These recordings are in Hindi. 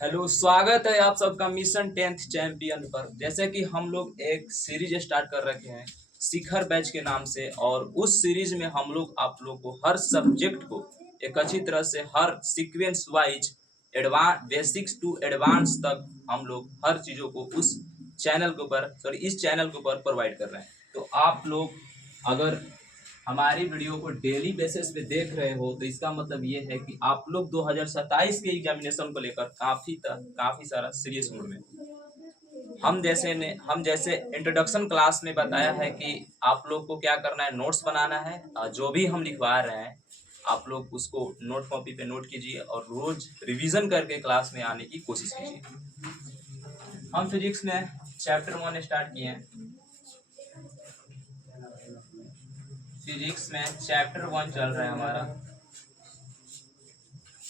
हेलो, स्वागत है आप सबका मिशन 10th चैंपियन पर। जैसे कि हम लोग एक सीरीज स्टार्ट कर रखे हैं शिखर बैच के नाम से, और उस सीरीज में हम लोग आप लोग को हर सब्जेक्ट को एक अच्छी तरह से हर sequence wise advance basics to advance तक हम लोग हर चीज़ों को उस चैनल के ऊपर इस चैनल के ऊपर प्रोवाइड कर रहे हैं। तो आप लोग अगर हमारी वीडियो को डेली बेसिस पे देख रहे हो तो इसका मतलब ये है कि आप लोग 2027 के एग्जामिनेशन को लेकर काफी सारा सीरियस मूड में। हम जैसे इंट्रोडक्शन क्लास में बताया है कि आप लोग को क्या करना है, नोट्स बनाना है और जो भी हम लिखवा रहे हैं आप लोग उसको नोट कॉपी पे नोट कीजिए और रोज रिवीजन करके क्लास में आने की कोशिश कीजिए। हम फिजिक्स में चैप्टर 1 स्टार्ट किए हैं। फिजिक्स में चैप्टर 1 चल रहा है हमारा,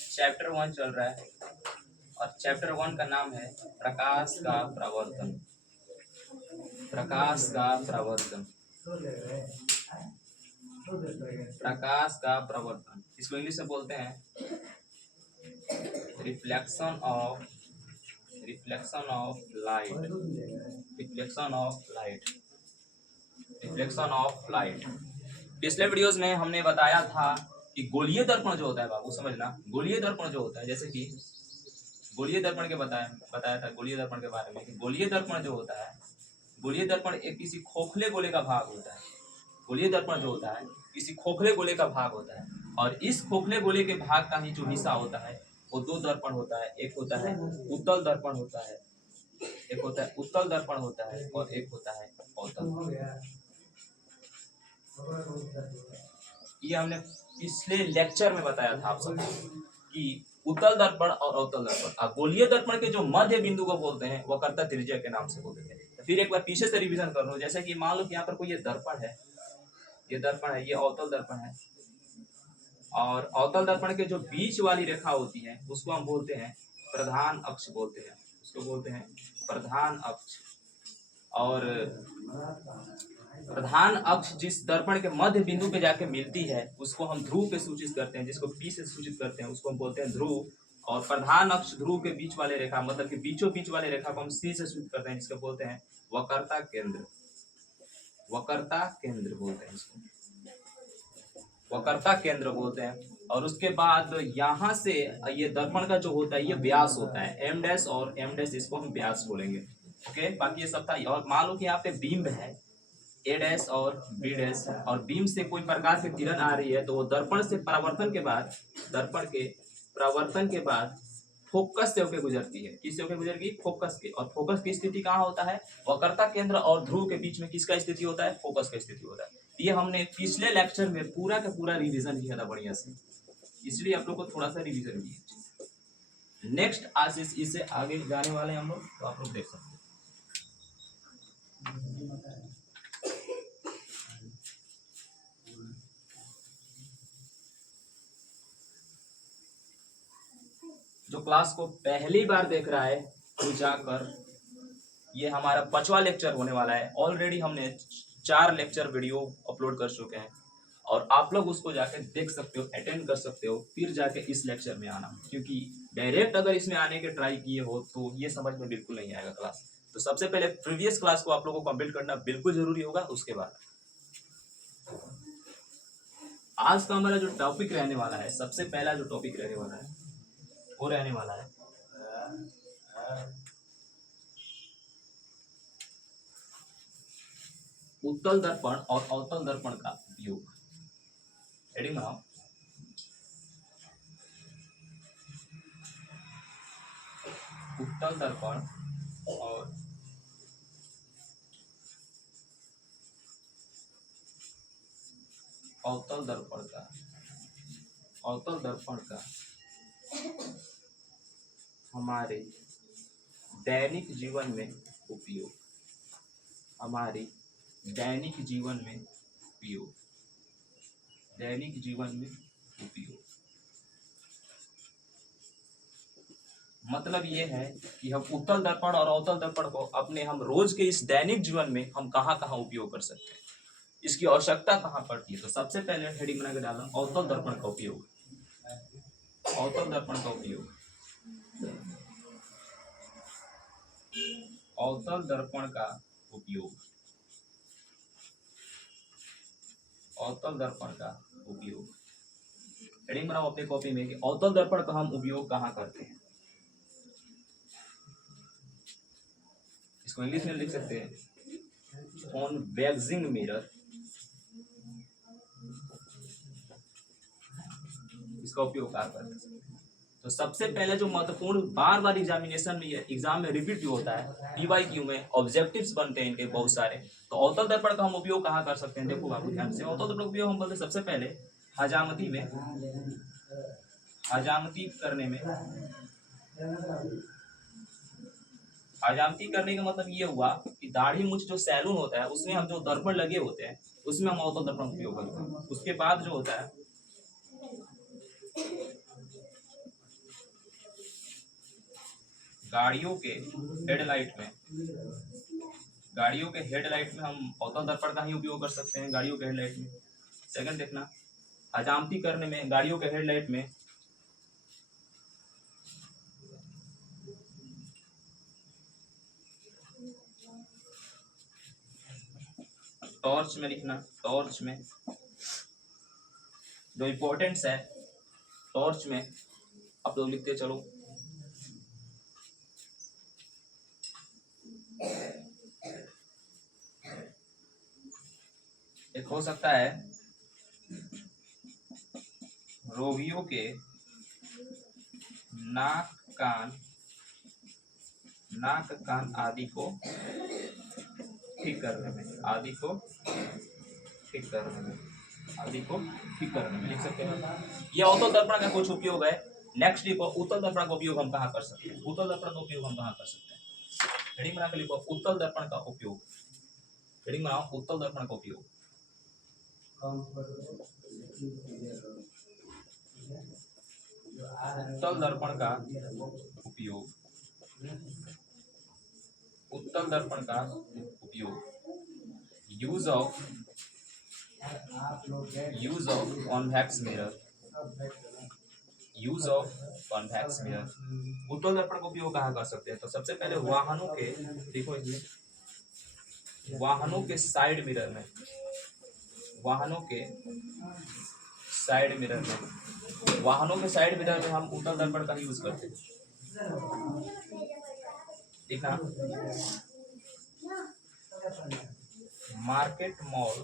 चैप्टर 1 चल रहा है और चैप्टर 1 का नाम है प्रकाश का प्रवर्तन। प्रकाश का प्रवर्तन, प्रकाश का प्रवर्तन, इसको इंग्लिश में बोलते हैं reflection of light, reflection of light, reflection of light. पिछले वीडियोस में हमने बताया था कि गोलीय दर्पण जो होता है, बाबू समझना, गोलीय दर्पण जो होता है, जैसे कि गोलीय दर्पण के बताया था गोलीय दर्पण के बारे में कि गोलीय दर्पण जो होता है, गोलीय दर्पण एक किसी खोखले गोले का भाग होता है। गोलीय दर्पण जो होता है किसी खोखले गोले का भाग होता है, और इस खोखले गोले के भाग का ही जो हिस्सा होता है वो दो दर्पण होता है। एक होता है उत्तल दर्पण होता है, एक होता है उत्तल दर्पण होता है, और एक होता है अवतल। ये हमने पिछले लेक्चर में बताया था आप सबको कि उत्तल दर्पण और अवतल दर्पण, गोलीय दर्पण के जो मध्य बिंदु को बोलते हैं वो कर्ता त्रिज्या के नाम से बोलते हैं। तो फिर एक बार पीछे से रिवीजन कर लो। जैसे कि मान लो कि यहाँ पर कोई ये दर्पण है, ये दर्पण है, ये अवतल दर्पण है, और अवतल दर्पण के जो बीच वाली रेखा होती है उसको हम बोलते हैं प्रधान अक्ष बोलते हैं, उसको बोलते हैं प्रधान अक्ष। और प्रधान अक्ष जिस दर्पण के मध्य बिंदु पे जाके मिलती है उसको हम ध्रुव पे सूचित करते हैं, जिसको पी से सूचित करते हैं उसको हम बोलते हैं ध्रुव। और प्रधान अक्ष ध्रुव के बीच वाले रेखा, मतलब कि बीचों बीच वाले रेखा को हम सी से सूचित करते हैं, जिसको बोलते हैं वक्रता केंद्र, वक्रता केंद्र बोलते हैं इसको, वक्रता केंद्र बोलते हैं। और उसके बाद यहाँ से ये दर्पण का जो होता है ये व्यास होता है, एम डैश और एम डैश, इसको हम व्यास बोलेंगे। ओके, बाकी ये सब था। और मान लो कि यहाँ पे बीम है ए डैश और बी डैश, और बीम से कोई प्रकाश की किरण आ रही है तो वो दर्पण से परावर्तन के बाद, दर्पण के परावर्तन के बाद फोकस से होकर गुजरती है। किससे होकर गुजरेगी? फोकस के। और फोकस की स्थिति कहाँ होता है? वक्रता केंद्र और ध्रुव के बीच में किसका स्थिति होता है? फोकस का स्थिति होता है। ये हमने पिछले लेक्चर में पूरा का पूरा रिवीजन किया था बढ़िया से, इसलिए आप लोग को थोड़ा सा रिवीजन किया। नेक्स्ट आज इससे आगे जाने वाले हम लोग, तो आप लोग देख सकते हैं। जो क्लास को पहली बार देख रहा है वो जाकर, ये हमारा 5वां लेक्चर होने वाला है। ऑलरेडी हमने 4 लेक्चर वीडियो अपलोड कर चुके हैं और आप लोग उसको जाके देख सकते हो, अटेंड कर सकते हो, फिर जाके इस लेक्चर में आना। क्योंकि डायरेक्ट अगर इसमें आने के ट्राई किए हो तो ये समझ में बिल्कुल नहीं आएगा क्लास। तो सबसे पहले प्रीवियस क्लास को आप लोगों को कंप्लीट करना बिल्कुल जरूरी होगा। उसके बाद आज का हमारा जो टॉपिक रहने वाला है, सबसे पहला जो टॉपिक रहने वाला है वो रहने वाला है उत्तल दर्पण और अवतल दर्पण का उपयोग। हेडिंग बनाओ, उत्तल दर्पण और अवतल दर्पण का, अवतल दर्पण का हमारे दैनिक जीवन में उपयोग, हमारे दैनिक जीवन में उपयोग, दैनिक जीवन में उपयोग। मतलब ये है कि हम उत्तल दर्पण और अवतल दर्पण को अपने हम रोज के इस दैनिक जीवन में हम कहाँ कहाँ उपयोग कर सकते हैं, इसकी आवश्यकता कहाँ पड़ती है। तो सबसे पहले हेडिंग बना के डाला अवतल दर्पण का उपयोग, अवतल दर्पण का उपयोग। अवतल दर्पण का उपयोग, अवतल दर्पण का उपयोग। हेडिंग बनाओ अपनी कॉपी में कि अवतल दर्पण का हम उपयोग कहाँ करते हैं। इसको इंग्लिश में लिख सकते हैं ऑन वैक्सिंग मिरर, इसका उपयोग कहाँ करते हैं। तो सबसे पहले जो महत्वपूर्ण बार बार एग्जामिनेशन में एग्जाम में रिपीट जो होता है, पीवाईक्यू में ऑब्जेक्टिव्स बनते हैं इनके बहुत सारे। तो अवतल दर्पण का हम उपयोग कहाँ कर सकते हैं, देखो बाबू ध्यान से। अवतल दर्पण का उपयोग हम बोलते हैं सबसे पहले हजामती में, हजामती करने में। हजामती करने का मतलब ये हुआ कि दाढ़ी मूछ जो सैलून होता है उसमें हम जो दर्पण लगे होते हैं उसमें हम अवतल दर्पण उपयोग करते हैं। उसके बाद जो होता है गाड़ियों के हेडलाइट में, गाड़ियों के हेडलाइट में हम अवतल दर्पण का ही उपयोग कर सकते हैं, गाड़ियों के हेडलाइट में। सेकंड देखना, हजामती करने में गाड़ियों के हेडलाइट में टॉर्च में लिखना, टॉर्च में जो इम्पोर्टेंट्स है टॉर्च में आप लोग लिखते चलो। एक हो सकता है रोगियों के नाक कान आदि को ठीक करने में, आदि को ठीक करने में, आदि को ठीक करने में लिख सकते हैं। यह अवतल दर्पण का कुछ उपयोग है। नेक्स्ट लिखो उत्तल दर्पण का उपयोग हम कहाँ कर सकते हैं, उत्तल दर्पण का उपयोग हम कहाँ कर सकते हैं। हेडिंग बना के लिखो उत्तल दर्पण का उपयोग, हेडिंग बनाओ उत्तल दर्पण का उपयोग। उत्तल दर्पण का उपयोग, उत्तल दर्पण का उपयोग, use of convex mirror, use of convex mirror. उत्तल दर्पण का उपयोग कहाँ कर सकते हैं, तो सबसे पहले वाहनों के, देखो ये वाहनों के साइड मिरर में, वाहनों के साइड मिरर में, वाहनों के साइड मिरर में हम उत्तल दर्पण का यूज करते हैं। देखना, मार्केट मॉल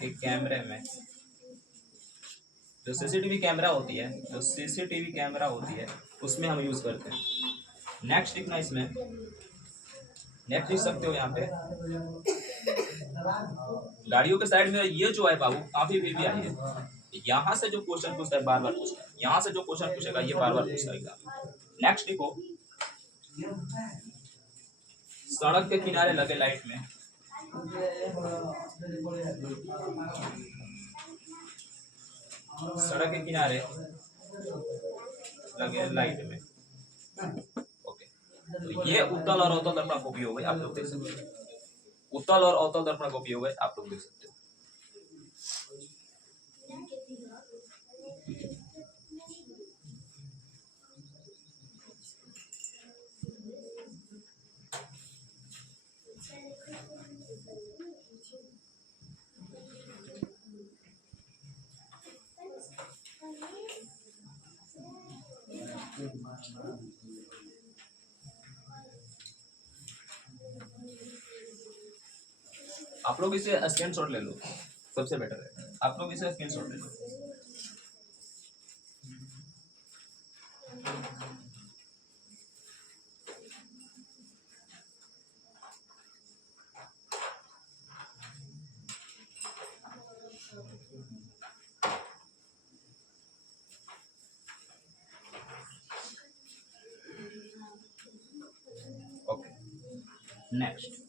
के कैमरे में, जो सीसीटीवी कैमरा होती है, जो सीसीटीवी कैमरा होती है उसमें हम यूज करते हैं। नेक्स्ट लिखना, इसमें नेक्स्ट लिख सकते हो यहाँ पे गाड़ियों के साइड में। ये जो है बाबू काफी भी आई है, यहाँ से जो क्वेश्चन पूछता है बार बार पूछता है, यहाँ से जो क्वेश्चन पूछेगा ये बार बार पूछता है। नेक्स्ट लिखो, सड़क के किनारे लगे लाइट में, सड़क के किनारे लगे लाइट में। ओके, तो ये उत्तल और अवतल दर्पण का उपयोग है, आप लोग देख सकते हो। उत्तल और अवतल दर्पण का उपयोग है, आप लोग देख सकते हो। आप लोग इसे स्क्रीनशॉट ले लो, सबसे बेटर है आप लोग इसे स्क्रीनशॉट ले लो। ओके, नेक्स्ट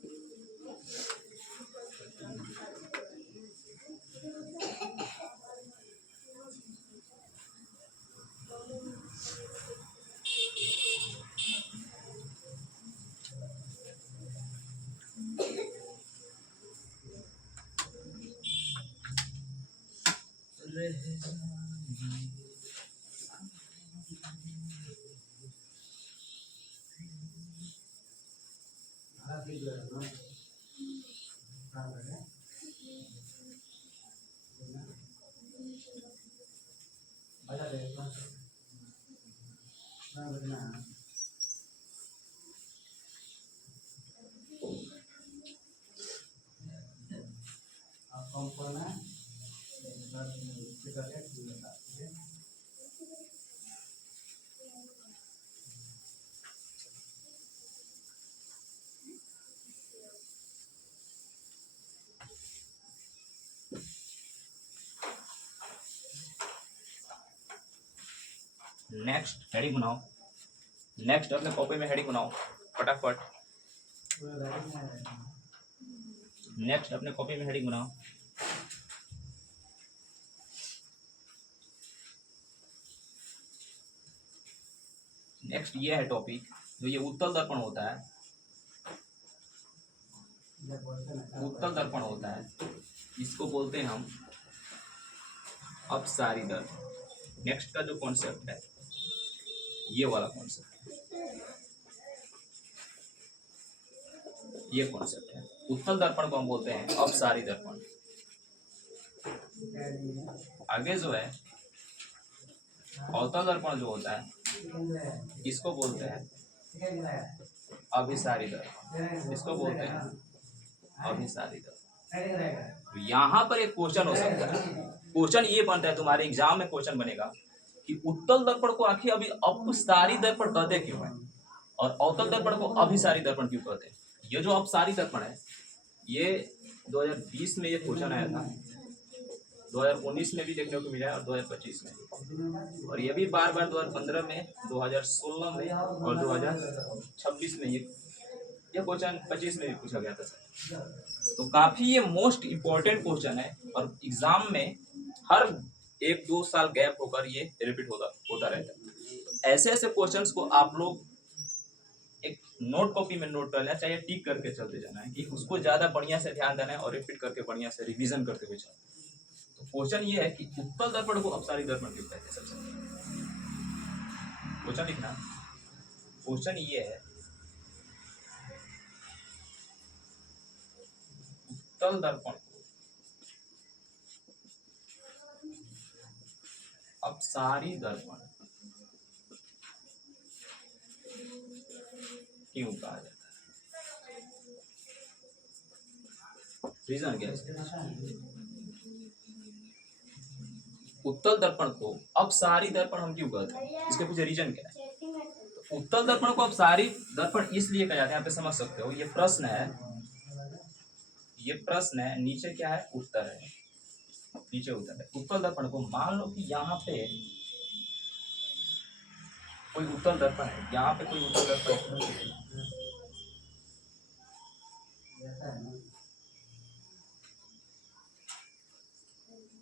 नेक्स्ट हेडिंग बनाओ, नेक्स्ट अपने कॉपी में हेडिंग बनाओ फटाफट। नेक्स्ट अपने कॉपी में हेडिंग बनाओ। नेक्स्ट ये है टॉपिक, जो ये उत्तल दर्पण होता है, उत्तल दर्पण होता है, इसको बोलते हैं हम अपसारी दर्पण। नेक्स्ट का जो कॉन्सेप्ट है ये वाला कॉन्सेप्ट, ये कॉन्सेप्ट है। उत्तल दर्पण को हम बोलते हैं अपसारी दर्पण। आगे जो है अवतल दर्पण जो होता है इसको बोलते हैं अभिसारी दर्पण, इसको बोलते हैं अभिसारी दर्पण। तो यहाँ पर एक क्वेश्चन हो सकता है, क्वेश्चन ये बनता है तुम्हारे एग्जाम में, क्वेश्चन बनेगा कि उत्तल दर्पण को आखिर अभी अपसारी दर्पण कहते क्यों है और अवतल दर्पण को अभिसारी दर्पण क्यों कहते हैं। ये जो अपसारी दर्पण है ये 2020 में ये क्वेश्चन आया था, 2019 में भी देखने को मिला है और 2025 में, और ये भी बार बार 2015 में, 2016 में और 2026 में ये क्वेश्चन 25 में भी पूछा गया था। तो काफी ये मोस्ट इम्पोर्टेंट क्वेश्चन है और एग्जाम में हर 1-2 साल गैप होकर ये रिपीट होता रहता है। ऐसे ऐसे क्वेश्चंस को आप लोग एक नोट कॉपी में नोट कर लेना चाहिए, टिक करके चलते जाना है कि उसको ज्यादा बढ़िया से ध्यान देना है और रिपीट करके बढ़िया से रिवीजन करते हुए चलना। तो क्वेश्चन ये है कि उत्तल दर्पण को अपसारी दर्पण क्यों कहते हैं। सबसे क्वेश्चन लिखना, क्वेश्चन ये है उत्तल दर्पण को अपसारी दर्पण क्यों कहा जाता है, रीजन क्या है। उत्तल दर्पण को अपसारी दर्पण हम क्यों कहते हैं, इसके पीछे रीजन क्या है। तो उत्तल दर्पण को अपसारी दर्पण इसलिए कहा जाता है, यहाँ पे समझ सकते हो, ये प्रश्न है, ये प्रश्न है, नीचे क्या है उत्तर है, नीचे उत्तर है। उत्तल दर्पण को मान लो कि यहाँ पे कोई उत्तल दर्पण है, यहाँ पे कोई उत्तल दर्पण है,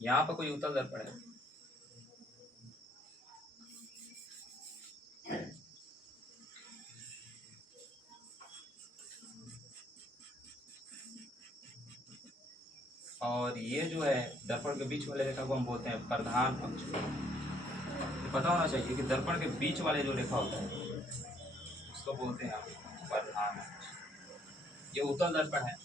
यहाँ पर कोई उत्तल दर्पण है, और ये जो है दर्पण के बीच वाले रेखा को हम बोलते हैं प्रधान अक्ष। पता होना चाहिए कि दर्पण के बीच वाले जो रेखा होता है उसको बोलते हैं हम प्रधान अक्ष। ये उत्तल दर्पण है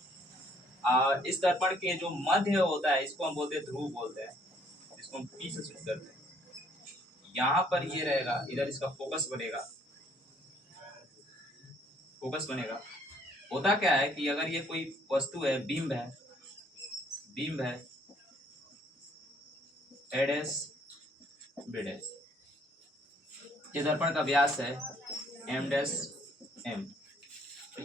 और इस दर्पण के जो मध्य होता है इसको हम बोलते हैं ध्रुव बोलते हैं, इसको हम पी से सूचित करते हैं। यहाँ पर ये रहेगा, इधर इसका फोकस बनेगा, फोकस बनेगा। होता क्या है कि अगर ये कोई वस्तु है, बिंब है, बिंब है ए डैश बी डैश, ये दर्पण का व्यास है एम डैश एम।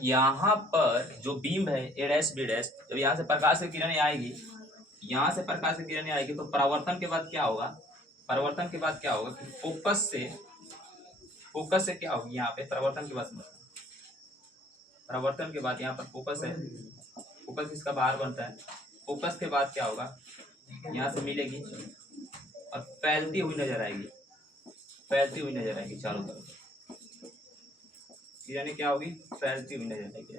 यहाँ पर जो बीम है ए डैश बी डैश, जब यहाँ से प्रकाश की किरणें आएगी, यहाँ से प्रकाश की किरणें आएगी तो परावर्तन के बाद क्या होगा, परावर्तन के बाद क्या होगा कि फोकस से क्या होगी, यहाँ पे परावर्तन के बाद परावर्तन के बाद यहाँ पर फोकस है, फोकस इसका बाहर बनता है, फोकस के बाद क्या होगा, यहाँ से मिलेगी और फैलती हुई नजर आएगी, फैलती हुई नजर आएगी चारों तरफ, यानी क्या होगी, फैलती हुई नजर आएगी,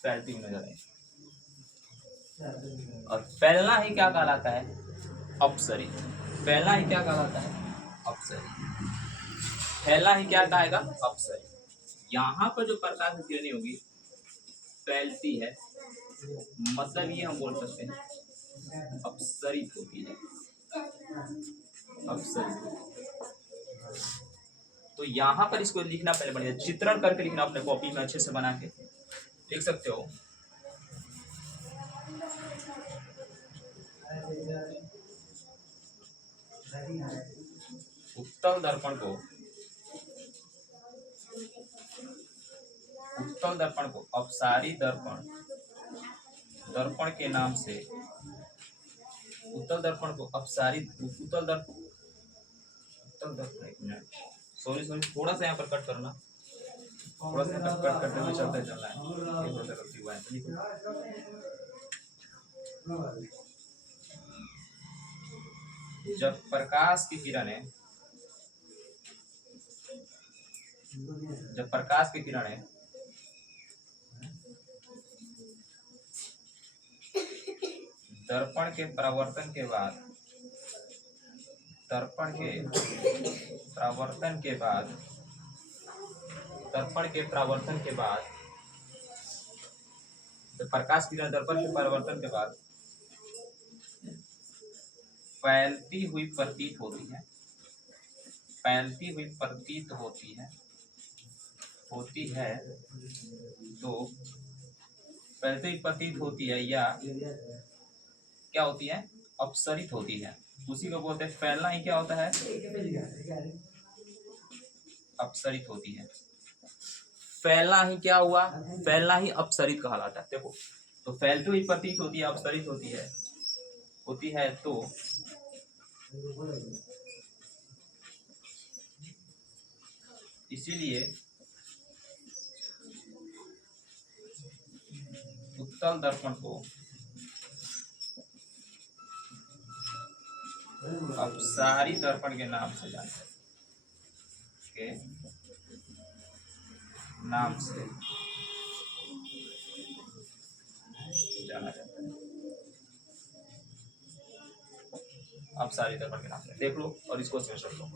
फैलती हुई नजर आएगी। और फैलना ही क्या कहलाता है, अपसरी। फैलना ही क्या कहलाता है, अपसरी। फैलना ही क्या कहेगा, अपसरी। यहाँ पर जो प्रकाश की किरणें होगी फैलती है, मतलब ये हम बोल सकते हैं अपसरित होती है, अपसरित। तो यहाँ पर इसको लिखना पहले बढ़िया चित्रण करके लिखना, अपने कॉपी में अच्छे से बना के लिख सकते हो। उत्तल दर्पण को, उत्तल दर्पण को अपसारी दर्पण, दर्पण के नाम से, उत्तल दर्पण को अपसारी, उत्तल दर्पण, उत्तल दर्पण, एक मिनट, सॉरी थोड़ा सा यहाँ पर कट करना, थोड़ा सा कट करते हुए चलते चलना है, थोड़ा सा गलती हुआ है। जब प्रकाश की किरणें, जब प्रकाश की किरणें दर्पण के परावर्तन के बाद, दर्पण के परावर्तन के बाद, दर्पण के परावर्तन के बाद, जब प्रकाश की किरण दर्पण के परावर्तन के बाद फैलती हुई प्रतीत होती है, फैलती हुई प्रतीत होती है, होती है, तो फैलती हुई प्रतीत होती है या क्या होती है, अपसरित होती है, उसी को बोलते हैं फैलना ही क्या होता है, अपसरित होती है। फैलना ही क्या हुआ, फैलना ही अपसरित कहलाता है। देखो तो फैलती हुई प्रतीत होती है, अपसरित होती है, होती है, तो इसीलिए उत्तल दर्पण को अपसारी दर्पण के नाम से जानते हैं, के नाम से जाना जाता है, अपसारी दर्पण के नाम से। देख लो और इसको स्क्रीनशॉट लो।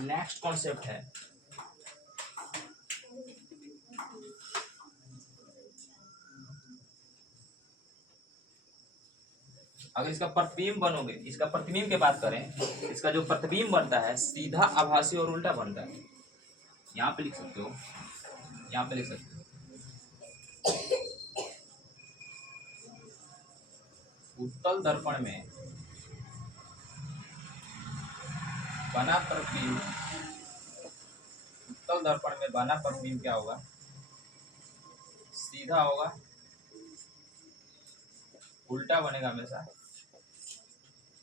नेक्स्ट कॉन्सेप्ट है अगर इसका प्रतिबिंब बनोगे, इसका प्रतिबिंब की बात करें, इसका जो प्रतिबिंब बनता है सीधा, आभासी और उल्टा बनता है। यहाँ पे लिख सकते हो, यहाँ पे लिख सकते हो, उत्तल दर्पण में बना प्रतिबिंब, उत्तल दर्पण में बना प्रतिबिंब क्या होगा, सीधा होगा, उल्टा बनेगा हमेशा,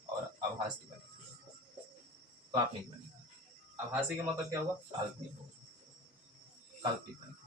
और आभासी बनेगा, काल्पनिक बनेगा। आभासी का मतलब क्या होगा, काल्पनिक होगा, काल्पनिक बनेगा।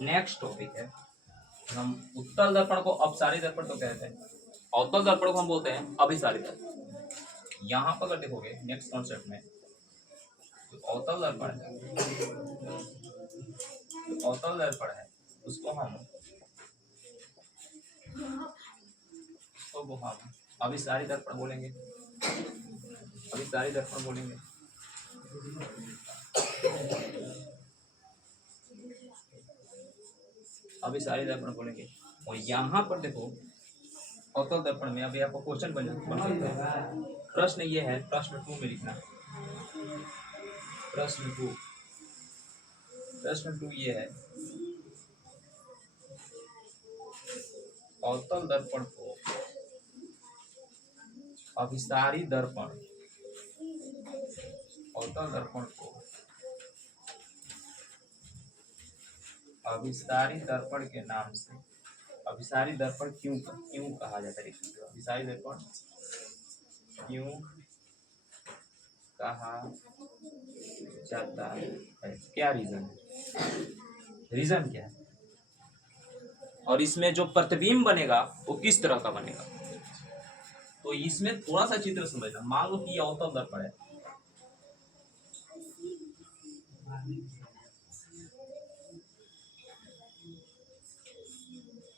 नेक्स्ट टॉपिक है, हम उत्तल दर्पण को अपसारी दर्पण तो कहते हैं, अवतल दर्पण को हम बोलते हैं अभिसारी दर्पण। यहाँ पर अगर देखोगे नेक्स्ट कॉन्सेप्ट में, जो अवतल दर्पण है, जो अवतल दर्पण है उसको हम अभिसारी दर्पण बोलेंगे, अभिसारी दर्पण बोलेंगे। अभिसारी दर्पण बोलेंगे। और यहाँ पर देखो अवतल दर्पण में अभी आपको क्वेश्चन बन सकता है। प्रश्न ये है, प्रश्न 2 में लिखना, प्रश्न 2 ये है, अवतल दर्पण को अभिसारी दर्पण, अवतल दर्पण को अभिसारी दर्पण के नाम से, अभिसारी दर्पण क्यों कहा जाता है, अभिसारी दर्पण क्यों कहा जाता है, क्या रीजन है, रीजन क्या है, और इसमें जो प्रतिबिंब बनेगा वो किस तरह का बनेगा। तो इसमें थोड़ा सा चित्र समझना। मान लो कि अवतल दर्पण है,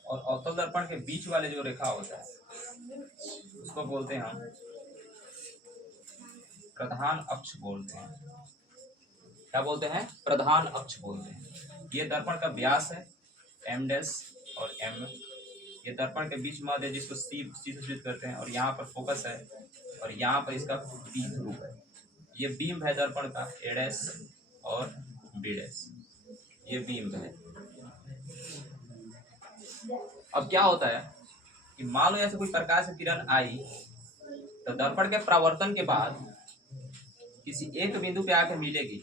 और अवतल दर्पण के बीच वाले जो रेखा होता है उसको बोलते हैं हम प्रधान अक्ष बोलते हैं। क्या बोलते हैं? प्रधान अक्ष बोलते हैं। ये दर्पण का व्यास है m डैश और m, ये दर्पण के बीच मध्य है जिसको सी सूचित करते हैं, और यहाँ पर फोकस है, और यहाँ पर इसका पी ध्रुव है। ये बीम है दर्पण का a डैश और b डैश, ये बीम है। अब क्या होता है कि मान लो ऐसे कोई प्रकाश की किरण आई, तो दर्पण के परावर्तन के बाद किसी एक बिंदु पे आके मिलेगी,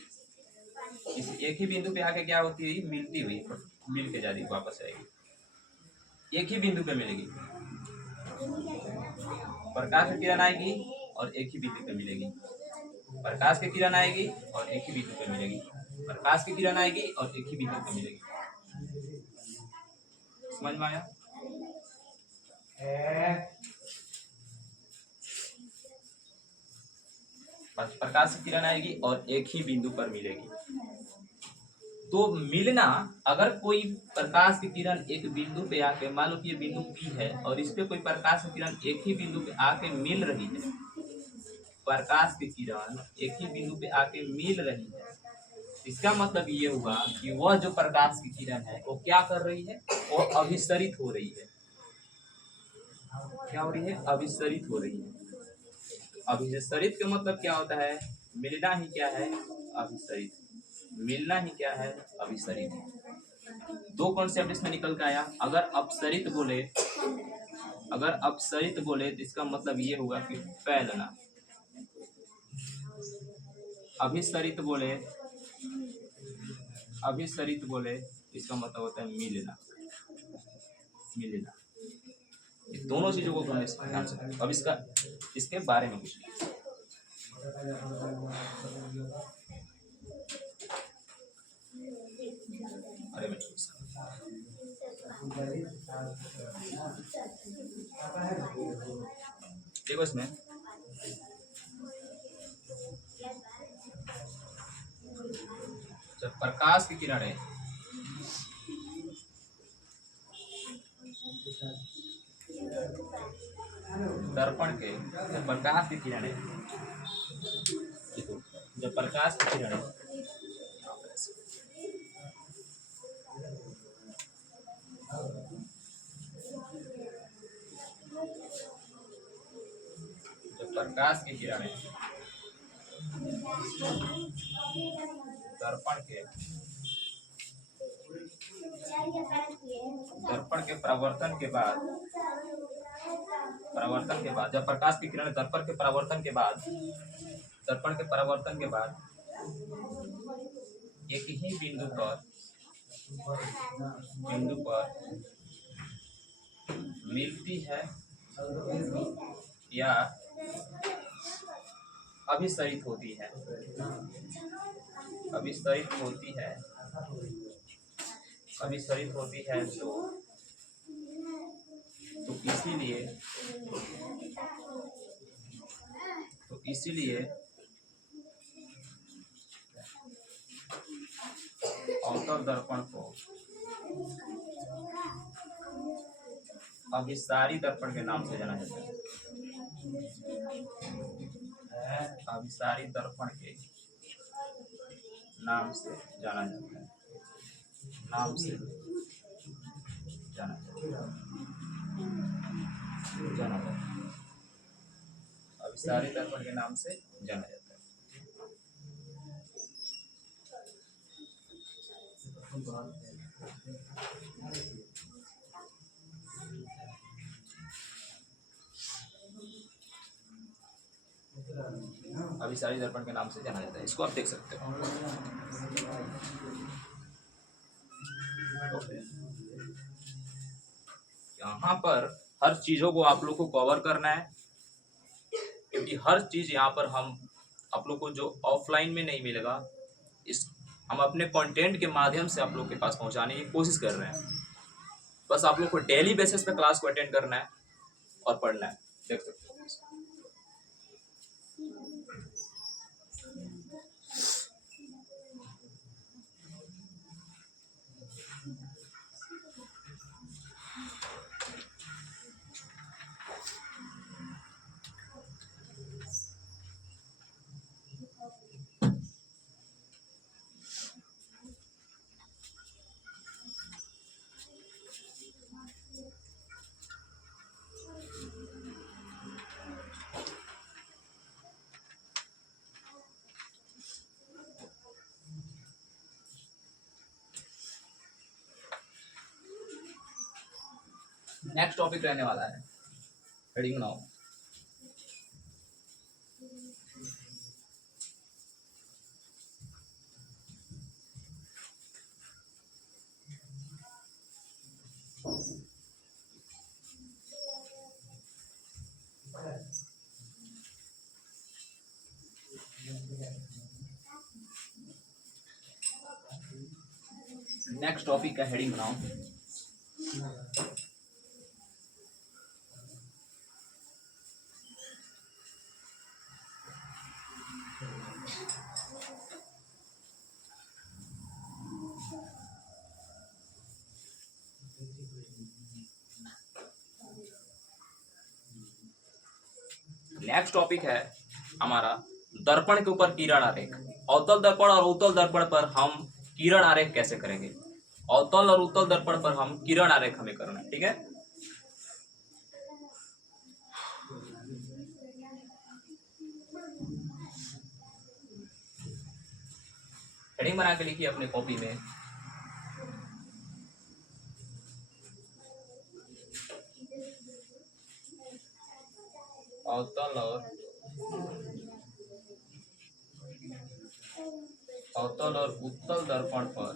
किसी एक ही बिंदु पे आके क्या होती है, मिलती हुई मिल के जाती वापस आएगी, एक ही बिंदु पे मिलेगी। प्रकाश की किरण आएगी और एक ही बिंदु पे मिलेगी, प्रकाश की किरण आएगी और एक ही बिंदु पे मिलेगी, प्रकाश की किरण आएगी और एक ही बिंदु पे मिलेगी। समझ में आया? प्रकाश की किरण आएगी और एक ही बिंदु पर मिलेगी। तो मिलना, अगर कोई प्रकाश की किरण एक बिंदु पे आके, मान लो कि ये बिंदु P है और इस पे कोई प्रकाश की किरण एक ही बिंदु पे आके मिल रही है, प्रकाश की किरण एक ही बिंदु पे आके मिल रही है, इसका मतलब ये हुआ कि वह जो प्रकाश की किरण है वो क्या कर रही है, वो अभिसरित हो रही है। क्या हो रही है? अभिसरित हो रही है। अभिसरित का मतलब क्या होता है? मिलना ही क्या है? अभिसरित। मिलना ही क्या है? अभिसरित। दो कॉन्सेप्ट इसमें निकल के आया। अगर अपसरित बोले तो इसका मतलब ये होगा कि फैलना। अभिसरित बोले इसका मतलब होता है मिलना। ये दोनों चीजों को ध्यान से। अब इसके बारे में कुछ अरे मैं देखो इसमें जब प्रकाश की किरण है, दर्पण के जब प्रकाश की किरण है, देखो जब प्रकाश की किरण है, जब प्रकाश की किरण है दर्पण के परावर्तन के बाद, जब प्रकाश की किरण दर्पण के परावर्तन के बाद एक ही बिंदु पर मिलती है या अभिसरित होती है, अभिसरित होती है, अभिसरित होती है तो इसीलिए अवतल दर्पण को अभिसारी दर्पण के नाम से जाना जाता है, अभिसारी दर्पण के नाम से जाना जाता है, नाम से जाना जाता है, अभिसारी दर्पण के नाम से जाना जाता है। अभिसारी दर्पण के नाम से जाना जाता है, इसको आप देख सकते हो। यहाँ पर हर चीजों को आप लोग को कवर करना है, क्योंकि हर चीज यहाँ पर हम आप लोग को जो ऑफलाइन में नहीं मिलेगा, इस हम अपने कंटेंट के माध्यम से आप लोग के पास पहुंचाने की कोशिश कर रहे हैं। बस आप लोग को डेली बेसिस पे क्लास को अटेंड करना है और पढ़ना है, देख सकते हो। नेक्स्ट टॉपिक रहने वाला है हेडिंग नाउ। नेक्स्ट टॉपिक का हेडिंग बनाओ। नेक्स्ट टॉपिक है हमारा दर्पण के ऊपर किरण आरेख। अवतल दर्पण और उत्तल दर्पण पर हम किरण आरेख कैसे करेंगे? अवतल और उत्तल दर्पण पर हम किरण आरेख हमें करना है, ठीक है। हेडिंग बना के लिखिए अपने कॉपी में। अवतल और उत्तल दर्पण पर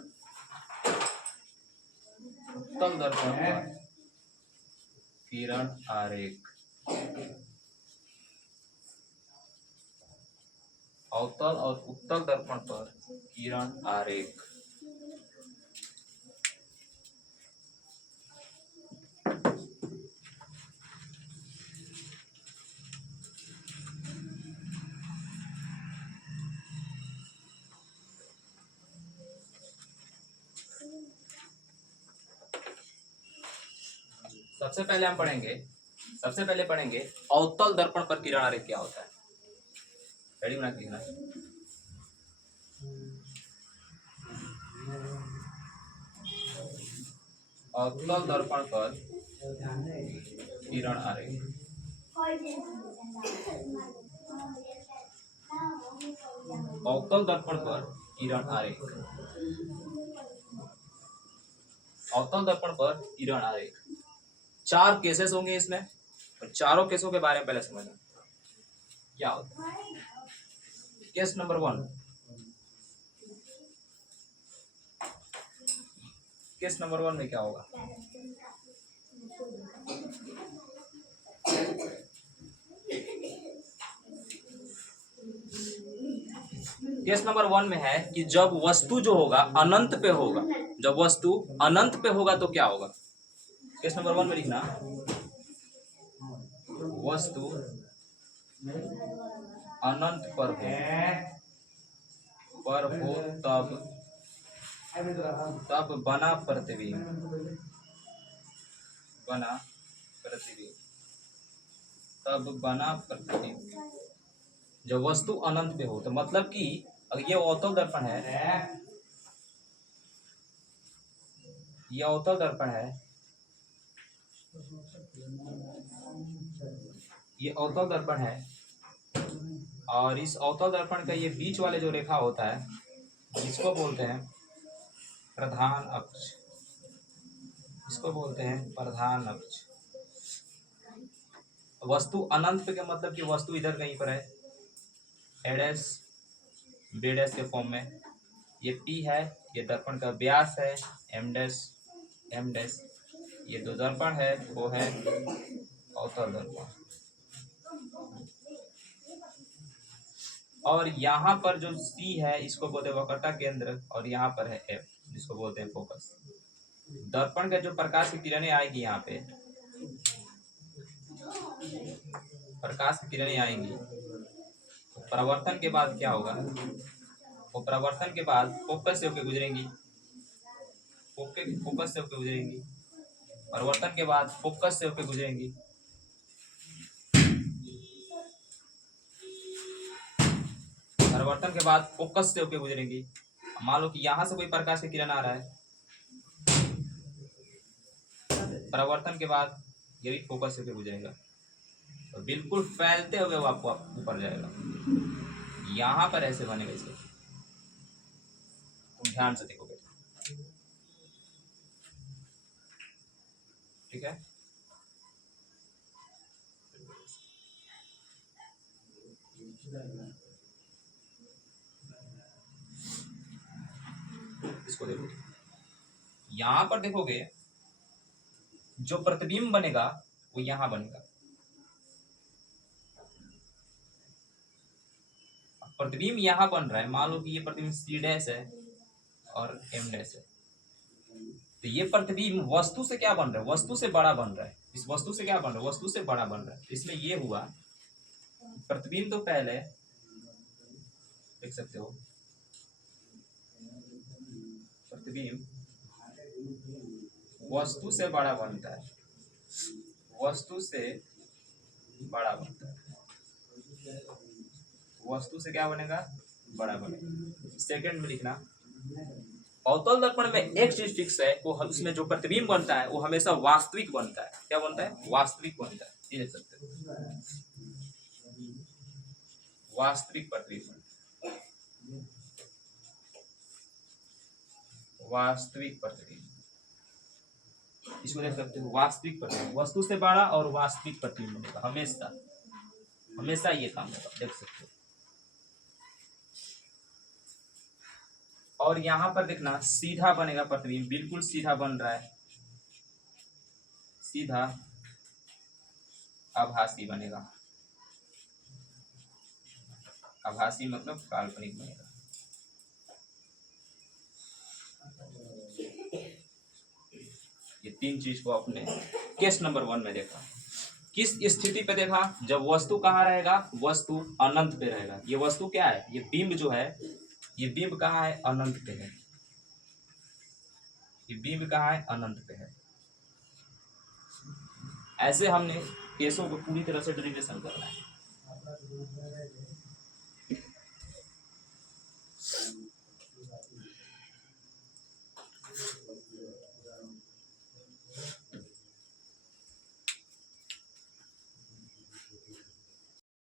किरण आरेख। अवतल और उत्तल दर्पण पर किरण आरेख। सबसे पहले पढ़ेंगे अवतल दर्पण पर किरण आरेख क्या होता है। रेडी बना के लिखना। अवतल दर्पण पर किरण आरेख। अवतल दर्पण पर किरण आरेख। अवतल दर्पण पर किरण आरेख। 4 केसेस होंगे इसमें, और चारों केसों के बारे में पहले समझना क्या होता है। केस नंबर 1, केस नंबर 1 में क्या होगा? केस नंबर 1 में है कि जब वस्तु जो होगा अनंत पे होगा, जब वस्तु अनंत पे होगा तो क्या होगा। केस नंबर 1 में लिखना, वस्तु अनंत पर हो तब बना प्रतिबिंब, तब बना प्रतिबिंब। जब वस्तु अनंत पे हो तो मतलब कि अगर ये अवतल दर्पण है, ये अवतल दर्पण है, ये अवतल दर्पण है, और इस अवतल दर्पण का ये बीच वाले जो रेखा होता है इसको बोलते हैं प्रधान अक्ष, इसको बोलते हैं प्रधान अक्ष। वस्तु अनंत पे का मतलब कि वस्तु इधर कहीं पर है, ए डैश बी डैश के फॉर्म में, ये पी है, ये दर्पण का व्यास है, एम डैश एम डैश, ये दो दर्पण है, वो है अवतल दर्पण। और यहाँ पर जो सी है इसको बोलते हैं वक्रता केंद्र, और यहाँ पर है एफ जिसको बोलते हैं फोकस। दर्पण का जो प्रकाश की किरणें आएगी, यहाँ पे प्रकाश की किरणें आएंगी, तो परावर्तन के बाद क्या होगा, वो परावर्तन के बाद फोकस से होकर गुजरेंगी, फोकस से होकर गुजरेंगी, परिवर्तन के बाद फोकस से होकर गुजरेंगी, परिवर्तन के बाद फोकस से होकर गुजरेंगी। मान लो कि यहां से कोई प्रकाश की किरण आ रहा है, परिवर्तन के बाद ये भी फोकस से होकर गुजरेगा, तो बिल्कुल फैलते हुए वो आपको ऊपर जाएगा। यहां पर ऐसे बनेगा, इसे तुम ध्यान से देखोगे, ठीक है। इसको देखो, यहां पर देखोगे जो प्रतिबिंब बनेगा वो यहां बनेगा। प्रतिबिंब यहां बन रहा है, मान लो कि ये प्रतिबिंब सी डैश है और एम डैश है, तो ये प्रतिबिंब वस्तु से क्या बन रहा है, वस्तु से बड़ा बन रहा है। इस वस्तु से क्या बन रहा है, वस्तु से बड़ा बन रहा है। इसमें ये हुआ प्रतिबिंब तो पहले देख सकते हो, प्रतिबिंब वस्तु से बड़ा बनता है, वस्तु से बड़ा बनता है, वस्तु से क्या बनेगा, बड़ा बनेगा। सेकंड में लिखना, अवतल दर्पण में एक चीज फिक्स है, वो उसमें जो प्रतिबिंब बनता है वो हमेशा वास्तविक बनता है। क्या बनता है, वास्तविक बनता है। ये देख सकते हो, वास्तविक प्रतिबिंब, वास्तविक प्रतिबिंब, इसको देख सकते हो, वास्तविक प्रतिबिंब, वस्तु से बड़ा और वास्तविक प्रतिबिंब बनेगा हमेशा, हमेशा ये काम होगा, देख सकते हो। और यहां पर देखना सीधा बनेगा प्रतिबिंब, बिल्कुल सीधा बन रहा है, सीधा आभासी बनेगा, आभासी मतलब काल्पनिक बनेगा। ये तीन चीज को आपने केस नंबर 1 में देखा। किस स्थिति पे देखा, जब वस्तु कहाँ रहेगा, वस्तु अनंत पे रहेगा। ये वस्तु क्या है, ये बिंब जो है, ये बिंब कहाँ है, अनंत पे है, ये बिंब कहाँ है, अनंत पे है। ऐसे हमने केसों को पूरी तरह से डेरिवेशन करना है।